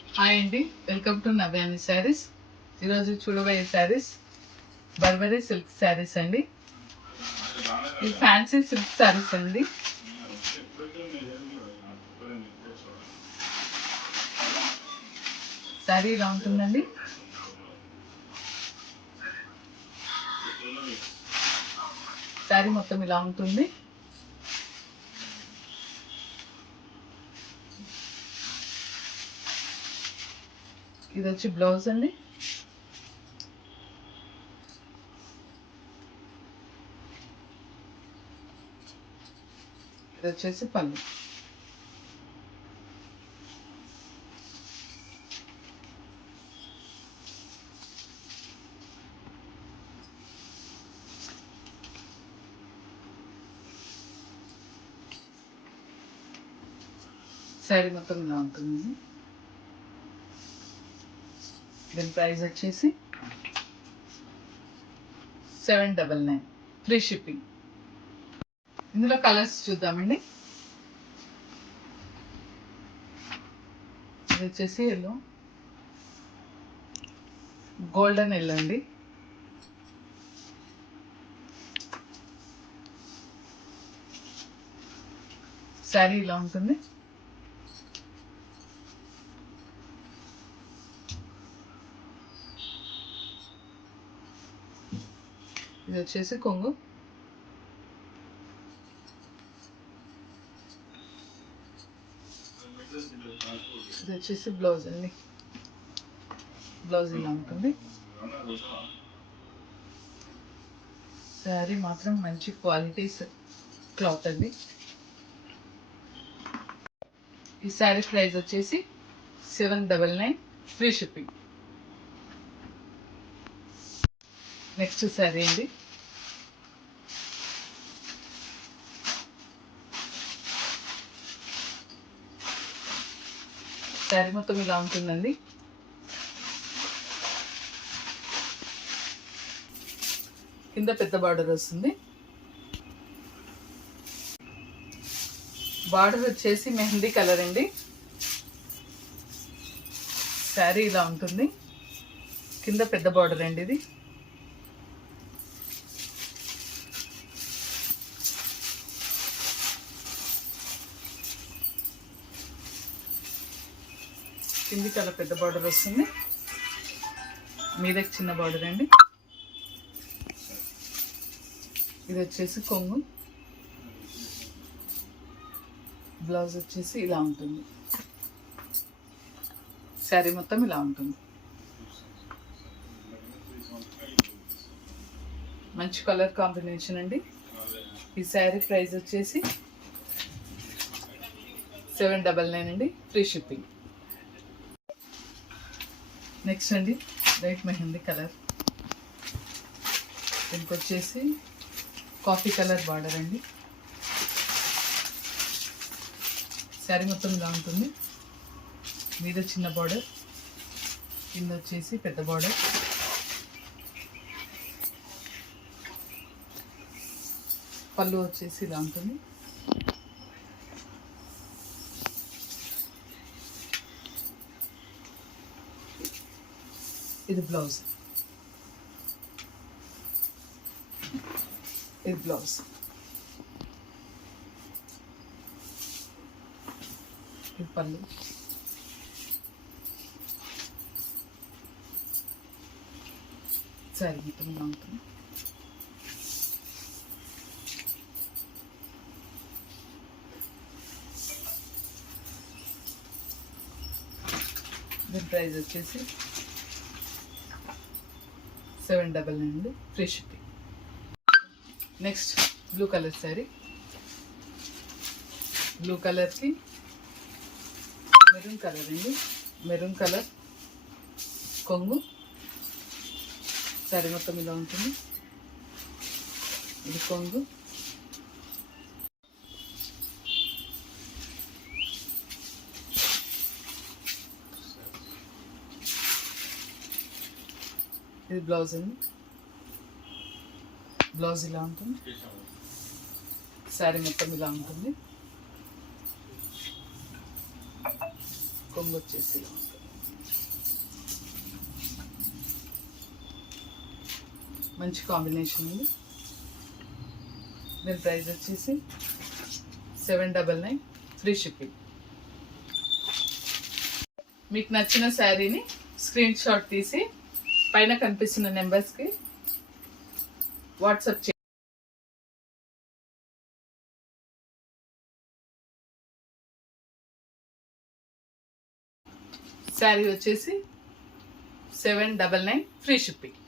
Hi అండి, welcome to నవ్యాని saris. ఈరోజు చూడబోయే శారీస్ బర్బరీ సిల్క్ శారీస్ అండి. ఈ ఫ్యాన్సీ సిల్క్ శారీస్ అండి. శారీ ఇలా ఉంటుందండి. శారీ మొత్తం ఇలా ఉంటుంది. ఇది వచ్చి బ్లౌజ్ అండి. ఇది వచ్చేసి పళ్ళు. శారీ మొత్తం ఇలా ఉంటుంది. దీని ప్రైస్ వచ్చేసి 799 ఫ్రీ షిప్పింగ్. ఇందులో కలర్స్ చూద్దామండి. ఇది వచ్చేసి ఎల్లో, గోల్డెన్ ఎల్లో అండి. శారీ ఇలా ఉంటుంది. ఇది వచ్చేసి కొంగు. ఇది వచ్చేసి బ్లౌజ్ అండి. బ్లౌజ్ ఇలా ఉంటుంది. శారీ మాత్రం మంచి క్వాలిటీ క్లాత్ అండి. ఈ శారీ ప్రైస్ వచ్చేసి 799 ఫ్రీ షిప్పింగ్. నెక్స్ట్ శారీ అండి. శారీ మొత్తం ఇలా ఉంటుందండి. కింద పెద్ద బార్డర్ వస్తుంది. బార్డర్ వచ్చేసి మెహందీ కలర్ అండి. శారీ ఇలా ఉంటుంది. కింద పెద్ద బార్డర్ అండి ఇది. కింది కలర్ పెద్ద బార్డర్ వస్తుంది, మీదకి చిన్న బార్డర్ అండి. ఇది వచ్చేసి కొంగు. బ్లౌజ్ వచ్చేసి ఇలా ఉంటుంది. శారీ మొత్తం ఇలా ఉంటుంది. మంచి కలర్ కాంబినేషన్ అండి. ఈ శారీ ప్రైస్ వచ్చేసి 799 అండి, ఫ్రీ షిప్పింగ్. నెక్స్ట్ అండి, లైట్ మెహందీ కలర్. దీనికి వచ్చేసి కాఫీ కలర్ బార్డర్ అండి. శారీ మొత్తం ఇలా ఉంటుంది. మీద చిన్న బార్డర్, కింద వచ్చేసి పెద్ద బార్డర్. పళ్ళు వచ్చేసి ఇలా ఉంటుంది. ఇది బ్లౌజ్. ఇది బ్లౌజ్. ఇది పళ్ళు. శారీ మొత్తం ఇలా ఉంటుంది. దీని ప్రైస్ వచ్చేసి 799 అండి, free shipping. Next blue colour sari. Blue కలర్కి మెరూన్ కలర్ అండి. మెరూన్ కలర్ కొంగు. శారీ మొత్తం ఇలా ఉంటుంది. ఇది కొంగు. ఇది బ్లౌజ్ అండి. బ్లౌజ్ ఇలా ఉంటుంది. శారీ మొత్తం ఇలా ఉంటుంది. కొంగు వచ్చేసి ఇలా ఉంటుంది. మంచి కాంబినేషన్ ఉంది. దీని ప్రైస్ వచ్చేసి 799 ఫ్రీ షిప్పింగ్. మీకు నచ్చిన శారీని స్క్రీన్ షాట్ తీసి పైన కనిపిస్తున్న నెంబర్స్కి వాట్సాప్ చేయండి. శారీ వచ్చేసి 799 ఫ్రీ షిప్పింగ్.